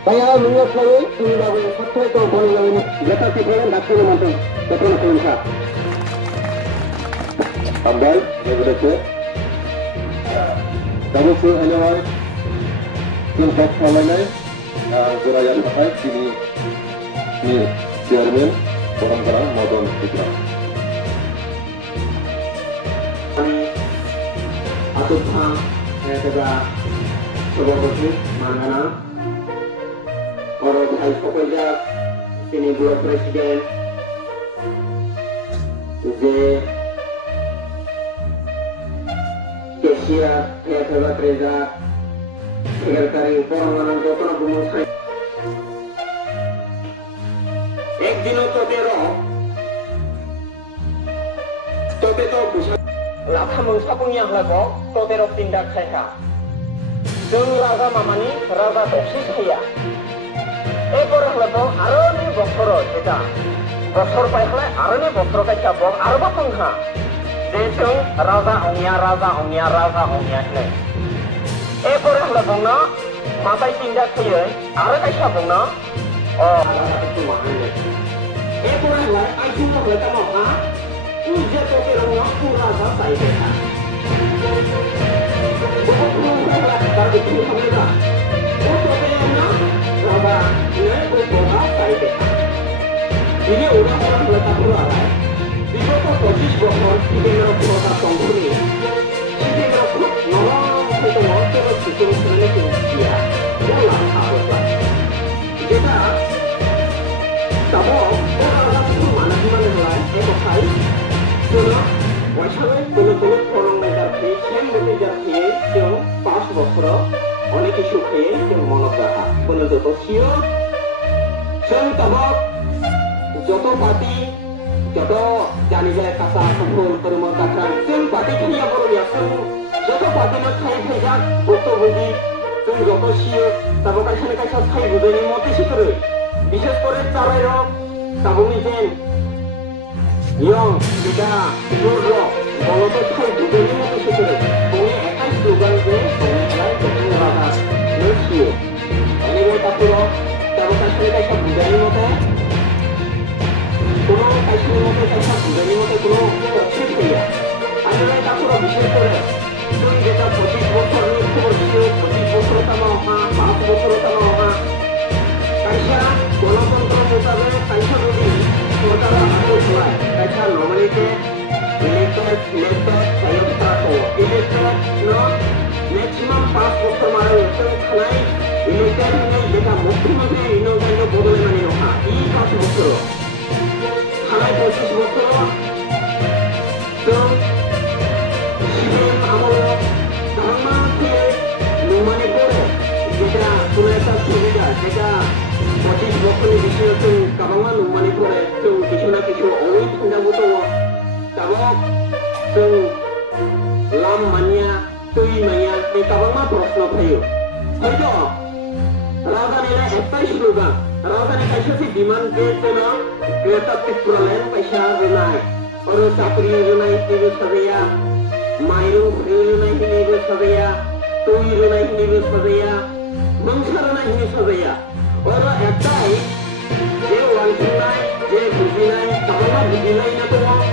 Kaya minyak kami, sumbawa sakto ito boleh namin letak kita dapur mantu betul kunca. Tambal, ya betul. Kamu pun anyway, pun tak falai, zuraya sampai sini ni chairman orang-orang modern kita. Atau pang, saya juga coba betul mana. Orang Thai Kopajak, sini buat presiden, je Kesia, Ketua Treza, Sekretari Orang Jokono Bumusai. Ek dino totero, toteto busa. Laka mengsapung yang lago, totero tindak saya. Jeng raga mamani, raga toksis saya. এরপর হলো আরো নি বছর যেটা বছর পাইলে আরো নি বছর কাইটা বং আরো বাতংহা যে जों রাজা অনিয়া নে এরপর হলো বং না মাথায় তিনটা থইয়ে আরো কাইটা বং না ও এরপর হলো আইছু হলো তামা হা তুই যে তোকে রং পুরা যা চাইবে না বহুত লোক হলো তার কিছু হবে না ও তোকে না রাজা ini orang-orang letak ulama di kota 25 বছর সিকিমের পুরোটা সংঘনি সিকিমের খুব নরম থেকে নরম সিকিম শুনে কিয়া ওলা খাওয়া যেটা তাবো ওরা শুধু মানুষ হয় এক খাই শুনো বৈশাখে কোনো ফলনের যাচ্ছে সেম বলে যাচ্ছে কেউ 5 বছর অনেক কিছু খেয়ে কেউ মনত রাখা কোনো দোষীয় जों tabok joto parti joto jani jaya kasa kumpul perumah kakran जों parti kini boro ya joto parti ma khai jak bokto budi जों joto siyo tabok kaisane kaisa khai budeni mate sikore বিশেষ করে চালাই rock taboni jen yong kita jurro boloto khai budeni mate sikore boni ekai slogan je boni jai joto raga nesiyo ini boi tapuro tabok kaisane kaisa budeni mate কোনো কাইসের মতো কাইসা বুঝানি মতো কোনো option নেই আমরা তারপর বিশেষ করে তুমি যেটা 25 বছর খবর ছিল 25 বছর তামা হা 5 বছর তামা হা কাইসা গণতন্ত্র মোতাবেক কাইসা যদি সরকার আলো হয় কাইসা নর্মালিতে ইলেক্টেড সায়স্ত্রাটো ইলেক্টেড ন ম্যাক্সিমাম 5 বছর মারা হচ্ছে খানাই ইলেক্টেড যেটা মুখ্যমন্ত্রী ইনোভেন্ট বদলে মানে হা এই 5 বছর খানায় 25 বছর তো সিএম আমল কামাকে নির্মাণে করে যেটা কোনো একটা সুবিধা যেটা 25 বছরের বেশি হচ্ছে কামাঙ্গা নির্মাণে করে তো কিছু না কিছু অনেক চিন্তামতো তাবক তো লাম মানিয়া তুই মানিয়া এই কামাঙ্গা প্রশ্ন ফাইও হয়তো রাজধানীরা একটাই স্লোগান রাজধানী কাইসাসি ডিমান্ড দিয়েছে না Kereta petroleum paisa runai, orang sapri runai ini bersabaya, mayung runai ini bersabaya, tui runai ini bersabaya, mangsa runai ini bersabaya. Orang ektai, je wansunai, je bujinai, sama bujinai na tuh